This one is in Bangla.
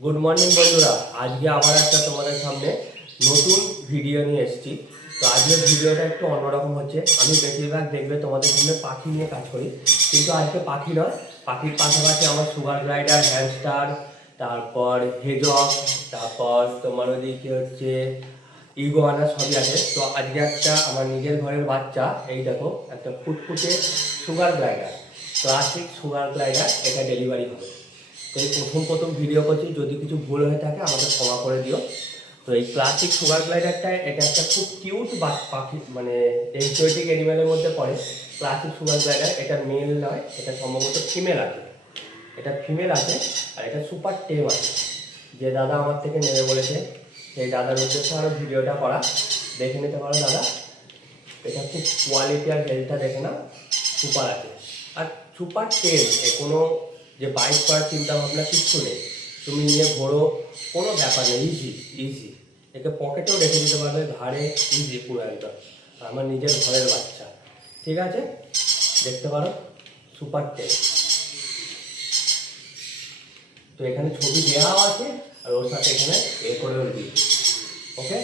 গুড মর্নিং বন্ধুরা, আজকে আবার একটা তোমাদের সামনে নতুন ভিডিও নিয়ে এসেছি। তো আজকের ভিডিওটা একটু অন্যরকম হচ্ছে। আমি বেশিরভাগ দেখবে তোমাদের সামনে পাখি নিয়ে কাজ করি, কিন্তু আজকে পাখি নয়, পাখির পাশাপাশি আমার সুগার গ্লাইডার, হ্যামস্টার, তারপর হেজক, তারপর তোমার ওদিকে হচ্ছে ইগোয়ানা সবই আছে। তো আজকে একটা আমার নিজের ঘরের বাচ্চা, এই দেখো একটা ফুটফুটে sugar glider, classic sugar glider, এটা ডেলিভারি হবে। তো এই প্রথম ভিডিও করছি, যদি কিছু ভুল হয়ে থাকে আমাকে ক্ষমা করে দিও। তো এই ক্লাসিক সুগার গ্লাইডারটা, এটা একটা খুব কিউট পাখি, মানে এক্সোটিক অ্যানিমেলের মধ্যে পড়ে। ক্লাসিক সুগার গ্লাইডার, এটা মেল নয়, এটা সম্ভবত ফিমেল আছে। এটা ফিমেল আছে, আর এটা সুপার টেম আছে। যে দাদা আমার থেকে নেবে বলেছে, সেই দাদার উদ্দেশ্যে আরও ভিডিওটা করা, দেখে নিতে পারো দাদা। এটা খুব কোয়ালিটি আর হেলথটা দেখে না, সুপার আছে। আর সুপার টেম, কোনো যে বাইক করার চিন্তা ভাবনা কিচ্ছু নেই, তুমি নিয়ে ঘোরো, কোনো ব্যাপার নেই, ইজি। একে পকেটেও রেখে দিতে পারবে, ঘাড়ে, ইজি পুরো একদম। আমার নিজের ঘরের বাচ্চা, ঠিক আছে, দেখতে পারো সুপার টেম। তো এখানে ছবি দেওয়াও আছে, আর ওর সাথে এখানে করেও দিই। ওকে।